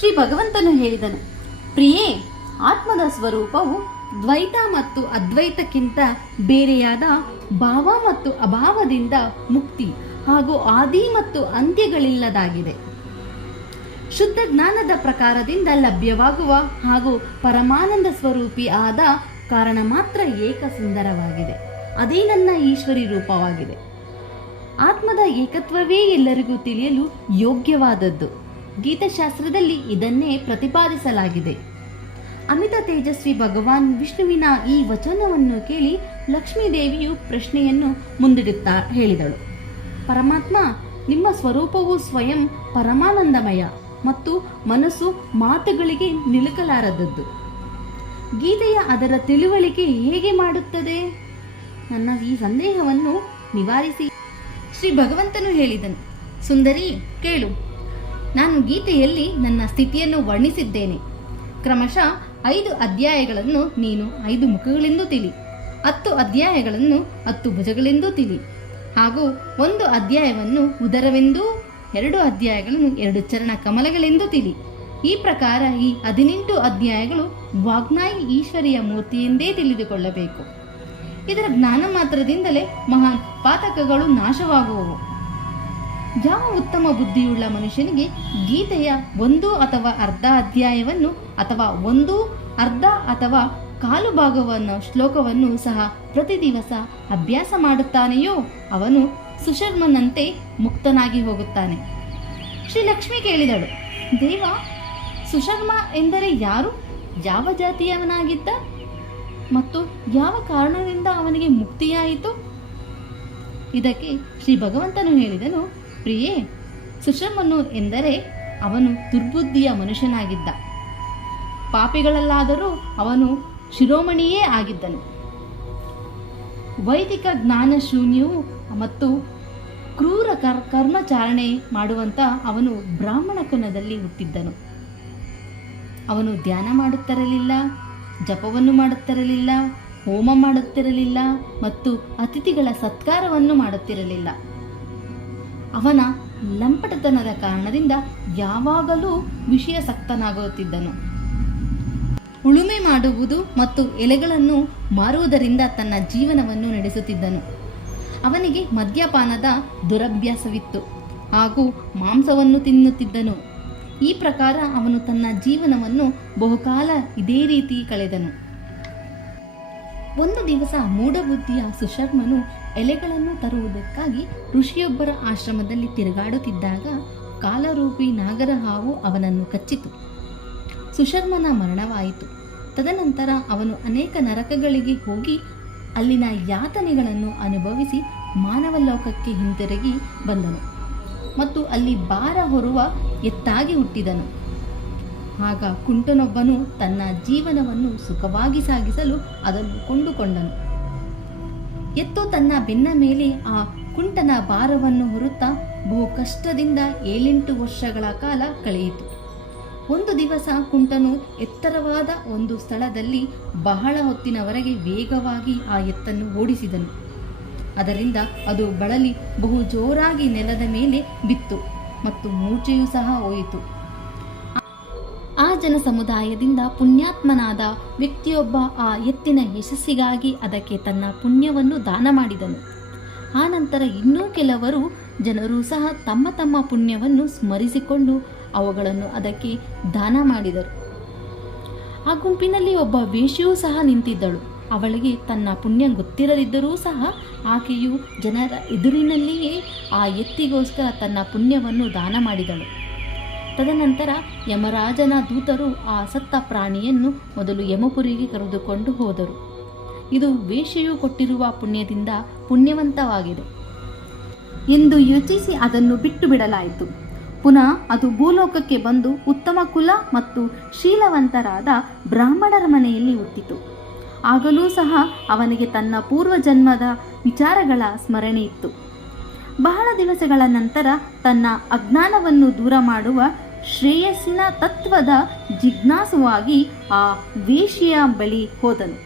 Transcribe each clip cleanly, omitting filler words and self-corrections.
ಶ್ರೀ ಭಗವಂತನು ಹೇಳಿದನು, ಪ್ರಿಯೇ, ಆತ್ಮದ ಸ್ವರೂಪವು ದ್ವೈತ ಮತ್ತು ಅದ್ವೈತಕ್ಕಿಂತ ಬೇರೆಯಾದ ಭಾವ ಮತ್ತು ಅಭಾವದಿಂದ ಮುಕ್ತಿ ಹಾಗೂ ಆದಿ ಮತ್ತು ಅಂತ್ಯಗಳಿಲ್ಲದಾಗಿದೆ. ಶುದ್ಧ ಜ್ಞಾನದ ಪ್ರಕಾರದಿಂದ ಲಭ್ಯವಾಗುವ ಹಾಗೂ ಪರಮಾನಂದ ಸ್ವರೂಪಿ ಆದ ಕಾರಣ ಮಾತ್ರ ಏಕ ಸುಂದರವಾಗಿದೆ. ಅದೇ ನನ್ನ ಈಶ್ವರಿ ರೂಪವಾಗಿದೆ. ಆತ್ಮದ ಏಕತ್ವವೇ ಎಲ್ಲರಿಗೂ ತಿಳಿಯಲು ಯೋಗ್ಯವಾದದ್ದು. ಗೀತಶಾಸ್ತ್ರದಲ್ಲಿ ಇದನ್ನೇ ಪ್ರತಿಪಾದಿಸಲಾಗಿದೆ. ಅಮಿತ ತೇಜಸ್ವಿ ಭಗವಾನ್ ವಿಷ್ಣುವಿನ ಈ ವಚನವನ್ನು ಕೇಳಿ ಲಕ್ಷ್ಮೀದೇವಿಯು ಪ್ರಶ್ನೆಯನ್ನು ಮುಂದಿಡುತ್ತಾ ಹೇಳಿದಳು, ಪರಮಾತ್ಮ, ನಿಮ್ಮ ಸ್ವರೂಪವು ಸ್ವಯಂ ಪರಮಾನಂದಮಯ ಮತ್ತು ಮನಸ್ಸು ಮಾತುಗಳಿಗೆ ನಿಲುಕಲಾರದದ್ದು. ಗೀತೆಯ ಅದರ ತಿಳುವಳಿಕೆ ಹೇಗೆ ಮಾಡುತ್ತದೆ? ನನ್ನ ಈ ಸಂದೇಹವನ್ನು ನಿವಾರಿಸಿ. ಶ್ರೀ ಭಗವಂತನು ಹೇಳಿದನು, ಸುಂದರಿ, ಕೇಳು. ನಾನು ಗೀತೆಯಲ್ಲಿ ನನ್ನ ಸ್ಥಿತಿಯನ್ನು ವರ್ಣಿಸಿದ್ದೇನೆ. ಕ್ರಮಶಃ 5 ಅಧ್ಯಾಯಗಳನ್ನು ನೀನು 5 ಮುಖಗಳೆಂದು ತಿಳಿ, 10 ಅಧ್ಯಾಯಗಳನ್ನು 10 ಭುಜಗಳೆಂದು ತಿಳಿ, ಹಾಗೂ 1 ಅಧ್ಯಾಯವನ್ನು ಉದರವೆಂದೂ 2 ಅಧ್ಯಾಯಗಳನ್ನು 2 ಚರಣ ಕಮಲಗಳೆಂದು ತಿಳಿ. ಈ ಪ್ರಕಾರ ಈ 18 ಅಧ್ಯಾಯಗಳು ವಾಗ್ನಾಯಿ ಈಶ್ವರಿಯ ಮೂರ್ತಿಯೆಂದೇ ತಿಳಿದುಕೊಳ್ಳಬೇಕು. ಇದರ ಜ್ಞಾನ ಮಾತ್ರದಿಂದಲೇ ಮಹಾನ್ ಪಾತಕಗಳು ನಾಶವಾಗುವವು. ಯಾವ ಉತ್ತಮ ಬುದ್ಧಿಯುಳ್ಳ ಮನುಷ್ಯನಿಗೆ ಗೀತೆಯ 1 ಅಥವಾ ಅರ್ಧ ಅಧ್ಯಾಯವನ್ನು ಅಥವಾ 1 ಅರ್ಧ ಅಥವಾ ಕಾಲು ಭಾಗವನ್ನು ಶ್ಲೋಕವನ್ನು ಸಹ ಪ್ರತಿ ದಿವಸ ಅಭ್ಯಾಸ ಮಾಡುತ್ತಾನೆಯೋ ಅವನು ಸುಶರ್ಮನಂತೆ ಮುಕ್ತನಾಗಿ ಹೋಗುತ್ತಾನೆ. ಶ್ರೀ ಲಕ್ಷ್ಮಿ ಕೇಳಿದಳು, ದೇವ, ಸುಶರ್ಮ ಎಂದರೆ ಯಾರು? ಯಾವ ಜಾತಿಯವನಾಗಿದ್ದ ಮತ್ತು ಯಾವ ಕಾರಣದಿಂದ ಅವನಿಗೆ ಮುಕ್ತಿಯಾಯಿತು? ಇದಕ್ಕೆ ಶ್ರೀ ಭಗವಂತನು ಹೇಳಿದನು, ಪ್ರಿಯೇ, ಸುಶರ್ಮನು ಎಂದರೆ ಅವನು ದುರ್ಬುದ್ಧಿಯ ಮನುಷ್ಯನಾಗಿದ್ದ. ಪಾಪಿಗಳಲ್ಲಾದರೂ ಅವನು ಶಿರೋಮಣಿಯೇ ಆಗಿದ್ದನು. ವೈದಿಕ ಜ್ಞಾನ ಶೂನ್ಯವು ಮತ್ತು ಕ್ರೂರ ಕರ್ಮಚಾರಣೆ ಮಾಡುವಂತ ಅವನು ಬ್ರಾಹ್ಮಣ ಕುಲದಲ್ಲಿ ಹುಟ್ಟಿದ್ದನು. ಅವನು ಧ್ಯಾನ ಮಾಡುತ್ತಿರಲಿಲ್ಲ, ಜಪವನ್ನು ಮಾಡುತ್ತಿರಲಿಲ್ಲ, ಹೋಮ ಮಾಡುತ್ತಿರಲಿಲ್ಲ ಮತ್ತು ಅತಿಥಿಗಳ ಸತ್ಕಾರವನ್ನು ಮಾಡುತ್ತಿರಲಿಲ್ಲ. ಅವನ ಲಂಪಟತನದ ಕಾರಣದಿಂದ ಯಾವಾಗಲೂ ವಿಷಯಾಸಕ್ತನಾಗುತ್ತಿದ್ದನು. ಉಳುಮೆ ಮಾಡುವುದು ಮತ್ತು ಎಲೆಗಳನ್ನು ಮಾರುವುದರಿಂದ ತನ್ನ ಜೀವನವನ್ನು ನಡೆಸುತ್ತಿದ್ದನು. ಅವನಿಗೆ ಮದ್ಯಪಾನದ ದುರಭ್ಯಾಸವಿತ್ತು ಹಾಗೂ ಮಾಂಸವನ್ನು ತಿನ್ನುತ್ತಿದ್ದನು. ಈ ಪ್ರಕಾರ ಅವನು ತನ್ನ ಜೀವನವನ್ನು ಬಹುಕಾಲ ಇದೇ ರೀತಿ ಕಳೆದನು. ಒಂದು ದಿವಸ ಮೂಢಬುದ್ಧಿಯ ಸುಶರ್ಮನು ಎಲೆಗಳನ್ನು ತರುವುದಕ್ಕಾಗಿ ಋಷಿಯೊಬ್ಬರ ಆಶ್ರಮದಲ್ಲಿ ತಿರುಗಾಡುತ್ತಿದ್ದಾಗ ಕಾಲರೂಪಿ ನಾಗರ ಹಾವು ಅವನನ್ನು ಕಚ್ಚಿತು. ಸುಶರ್ಮನ ಮರಣವಾಯಿತು. ತದನಂತರ ಅವನು ಅನೇಕ ನರಕಗಳಿಗೆ ಹೋಗಿ ಅಲ್ಲಿನ ಯಾತನೆಗಳನ್ನು ಅನುಭವಿಸಿ ಮಾನವ ಲೋಕಕ್ಕೆ ಹಿಂತಿರುಗಿ ಬಂದನು ಮತ್ತು ಅಲ್ಲಿ ಭಾರ ಹೊರುವ ಎತ್ತಾಗಿ ಹುಟ್ಟಿದನು. ಆಗ ಕುಂಟನೊಬ್ಬನು ತನ್ನ ಜೀವನವನ್ನು ಸುಖವಾಗಿ ಸಾಗಿಸಲು ಅದನ್ನು ಕೊಂಡುಕೊಂಡನು. ಎತ್ತು ತನ್ನ ಬೆನ್ನ ಮೇಲೆ ಆ ಕುಂಟನ ಭಾರವನ್ನು ಹೊರುತ್ತಾ ಬಹು ಕಷ್ಟದಿಂದ 7-8 ವರ್ಷಗಳ ಕಾಲ ಕಳೆಯಿತು. ಒಂದು ದಿವಸ ಕುಂಟನು ಎತ್ತರವಾದ ಒಂದು ಸ್ಥಳದಲ್ಲಿ ಬಹಳ ಹೊತ್ತಿನವರೆಗೆ ವೇಗವಾಗಿ ಆ ಎತ್ತನ್ನು ಓಡಿಸಿದನು. ಅದರಿಂದ ಅದು ಬಳಲಿ ಬಹು ಜೋರಾಗಿ ನೆಲದ ಮೇಲೆ ಬಿತ್ತು ಮತ್ತು ಮೂರ್ಛೆಯೂ ಸಹ ಹೋಯಿತು. ಆ ಜನ ಸಮುದಾಯದಿಂದ ಪುಣ್ಯಾತ್ಮನಾದ ವ್ಯಕ್ತಿಯೊಬ್ಬ ಆ ಎತ್ತಿನ ಯಶಸ್ಸಿಗಾಗಿ ಅದಕ್ಕೆ ತನ್ನ ಪುಣ್ಯವನ್ನು ದಾನ ಮಾಡಿದನು. ಆ ನಂತರ ಇನ್ನೂ ಕೆಲವರು ಜನರು ಸಹ ತಮ್ಮ ತಮ್ಮ ಪುಣ್ಯವನ್ನು ಸ್ಮರಿಸಿಕೊಂಡು ಅವುಗಳನ್ನು ಅದಕ್ಕೆ ದಾನ ಮಾಡಿದರು. ಆ ಗುಂಪಿನಲ್ಲಿ ಒಬ್ಬ ವೇಶ್ಯೆಯೂ ಸಹ ನಿಂತಿದ್ದಳು. ಅವಳಿಗೆ ತನ್ನ ಪುಣ್ಯ ಗೊತ್ತಿರದಿದ್ದರೂ ಸಹ ಆಕೆಯು ಜನರ ಎದುರಿನಲ್ಲಿಯೇ ಆ ಎತ್ತಿಗೋಸ್ಕರ ತನ್ನ ಪುಣ್ಯವನ್ನು ದಾನ ಮಾಡಿದಳು. ತದನಂತರ ಯಮರಾಜನ ದೂತರು ಆ ಸತ್ತ ಪ್ರಾಣಿಯನ್ನು ಮೊದಲು ಯಮಪುರಿಗೆ ಕರೆದುಕೊಂಡು ಹೋದರು. ಇದು ವೇಶ್ಯೆಯು ಕೊಟ್ಟಿರುವ ಪುಣ್ಯದಿಂದ ಪುಣ್ಯವಂತವಾಗಿದೆ ಎಂದು ಯೋಚಿಸಿ ಅದನ್ನು ಬಿಟ್ಟು ಬಿಡಲಾಯಿತು. ಪುನಃ ಅದು ಭೂಲೋಕಕ್ಕೆ ಬಂದು ಉತ್ತಮ ಕುಲ ಮತ್ತು ಶೀಲವಂತರಾದ ಬ್ರಾಹ್ಮಣರ ಮನೆಯಲ್ಲಿ ಹುಟ್ಟಿತು. ಆಗಲೂ ಸಹ ಅವನಿಗೆ ತನ್ನ ಪೂರ್ವಜನ್ಮದ ವಿಚಾರಗಳ ಸ್ಮರಣೆ ಇತ್ತು. ಬಹಳ ದಿವಸಗಳ ನಂತರ ತನ್ನ ಅಜ್ಞಾನವನ್ನು ದೂರ ಮಾಡುವ ಶ್ರೇಯಸ್ಸಿನ ತತ್ವದ ಜಿಜ್ಞಾಸುವಾಗಿ ಆ ವೇಶ್ಯೆಯ ಬಳಿ ಹೋದನು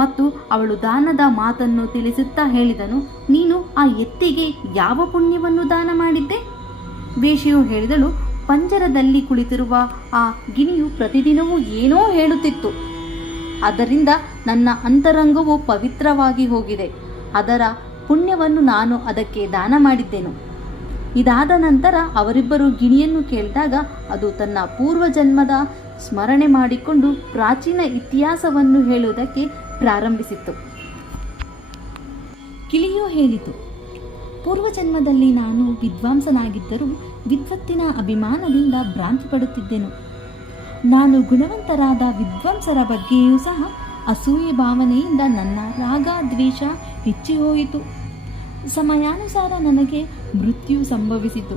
ಮತ್ತು ಅವಳು ದಾನದ ಮಾತನ್ನು ತಿಳಿಸುತ್ತಾ ಹೇಳಿದನು, ನೀನು ಆ ಎತ್ತಿಗೆ ಯಾವ ಪುಣ್ಯವನ್ನು ದಾನ ಮಾಡಿದ್ದೆ? ವೇಶ್ಯೆಯು ಹೇಳಿದಳು, ಪಂಜರದಲ್ಲಿ ಕುಳಿತಿರುವ ಆ ಗಿಣಿಯು ಪ್ರತಿದಿನವೂ ಏನೋ ಹೇಳುತ್ತಿತ್ತು. ಅದರಿಂದ ನನ್ನ ಅಂತರಂಗವು ಪವಿತ್ರವಾಗಿ ಹೋಗಿದೆ. ಅದರ ಪುಣ್ಯವನ್ನು ನಾನು ಅದಕ್ಕೆ ದಾನ ಮಾಡಿದ್ದೆನು. ಇದಾದ ನಂತರ ಅವರಿಬ್ಬರು ಗಿಣಿಯನ್ನು ಕೇಳಿದಾಗ ಅದು ತನ್ನ ಪೂರ್ವಜನ್ಮದ ಸ್ಮರಣೆ ಮಾಡಿಕೊಂಡು ಪ್ರಾಚೀನ ಇತಿಹಾಸವನ್ನು ಹೇಳುವುದಕ್ಕೆ ಪ್ರಾರಂಭಿಸಿತು. ಗಿಳಿಯು ಹೇಳಿತು, ಪೂರ್ವಜನ್ಮದಲ್ಲಿ ನಾನು ವಿದ್ವಾಂಸನಾಗಿದ್ದರೂ ವಿದ್ವತ್ತಿನ ಅಭಿಮಾನದಿಂದ ಭ್ರಾಂತಿ ಪಡುತ್ತಿದ್ದೆನು. ನಾನು ಗುಣವಂತರಾದ ವಿದ್ವಾಂಸರ ಬಗ್ಗೆಯೂ ಸಹ ಅಸೂಯೆ ಭಾವನೆಯಿಂದ ನನ್ನ ರಾಗ ದ್ವೇಷ ಹೆಚ್ಚಿ ಹೋಯಿತು. ಸಮಯಾನುಸಾರ ನನಗೆ ಮೃತ್ಯು ಸಂಭವಿಸಿತು.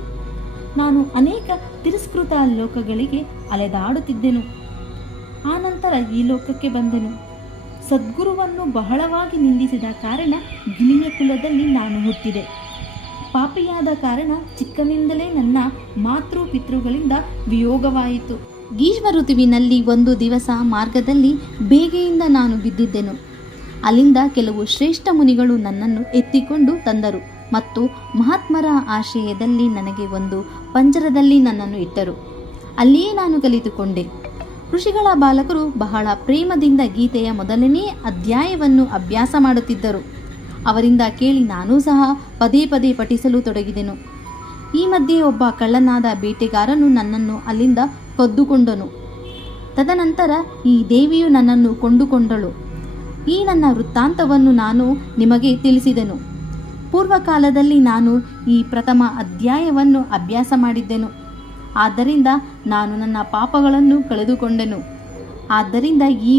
ನಾನು ಅನೇಕ ತಿರಸ್ಕೃತ ಲೋಕಗಳಿಗೆ ಅಲೆದಾಡುತ್ತಿದ್ದೆನು. ಆನಂತರ ಈ ಲೋಕಕ್ಕೆ ಬಂದೆನು. ಸದ್ಗುರುವನ್ನು ಬಹಳವಾಗಿ ನಿಂದಿಸಿದ ಕಾರಣ ಗಿಳಿಯ ಕುಲದಲ್ಲಿ ನಾನು ಹುಟ್ಟಿದೆ. ಪಾಪಿಯಾದ ಕಾರಣ ಚಿಕ್ಕನಿಂದಲೇ ನನ್ನ ಮಾತೃ ಪಿತೃಗಳಿಂದ ವಿಯೋಗವಾಯಿತು. ಗ್ರೀಷ್ಮ ಋತುವಿನಲ್ಲಿ ಒಂದು ದಿವಸ ಮಾರ್ಗದಲ್ಲಿ ಬೇಗೆಯಿಂದ ನಾನು ಬಿದ್ದಿದ್ದೆನು. ಅಲ್ಲಿಂದ ಕೆಲವು ಶ್ರೇಷ್ಠ ಮುನಿಗಳು ನನ್ನನ್ನು ಎತ್ತಿಕೊಂಡು ತಂದರು ಮತ್ತು ಮಹಾತ್ಮರ ಆಶ್ರಯದಲ್ಲಿ ನನಗೆ ಒಂದು ಪಂಜರದಲ್ಲಿ ನನ್ನನ್ನು ಇಟ್ಟರು. ಅಲ್ಲಿಯೇ ನಾನು ಕಲಿತುಕೊಂಡೆ. ಋಷಿಗಳ ಬಾಲಕರು ಬಹಳ ಪ್ರೇಮದಿಂದ ಗೀತೆಯ ಮೊದಲನೇ ಅಧ್ಯಾಯವನ್ನು ಅಭ್ಯಾಸ ಮಾಡುತ್ತಿದ್ದರು. ಅವರಿಂದ ಕೇಳಿ ನಾನೂ ಸಹ ಪದೇ ಪದೇ ಪಠಿಸಲು ತೊಡಗಿದೆನು. ಈ ಮಧ್ಯೆ ಒಬ್ಬ ಕಳ್ಳನಾದ ಬೇಟೆಗಾರನು ನನ್ನನ್ನು ಅಲ್ಲಿಂದ ಕದ್ದುಕೊಂಡನು. ತದನಂತರ ಈ ದೇವಿಯು ನನ್ನನ್ನು ಕೊಂಡುಕೊಂಡಳು. ಈ ನನ್ನ ವೃತ್ತಾಂತವನ್ನು ನಾನು ನಿಮಗೆ ತಿಳಿಸಿದೆನು. ಪೂರ್ವಕಾಲದಲ್ಲಿ ನಾನು ಈ ಪ್ರಥಮ ಅಧ್ಯಾಯವನ್ನು ಅಭ್ಯಾಸ ಮಾಡಿದ್ದೆನು. ಆದ್ದರಿಂದ ನಾನು ನನ್ನ ಪಾಪಗಳನ್ನು ಕಳೆದುಕೊಂಡೆನು. ಆದ್ದರಿಂದ ಈ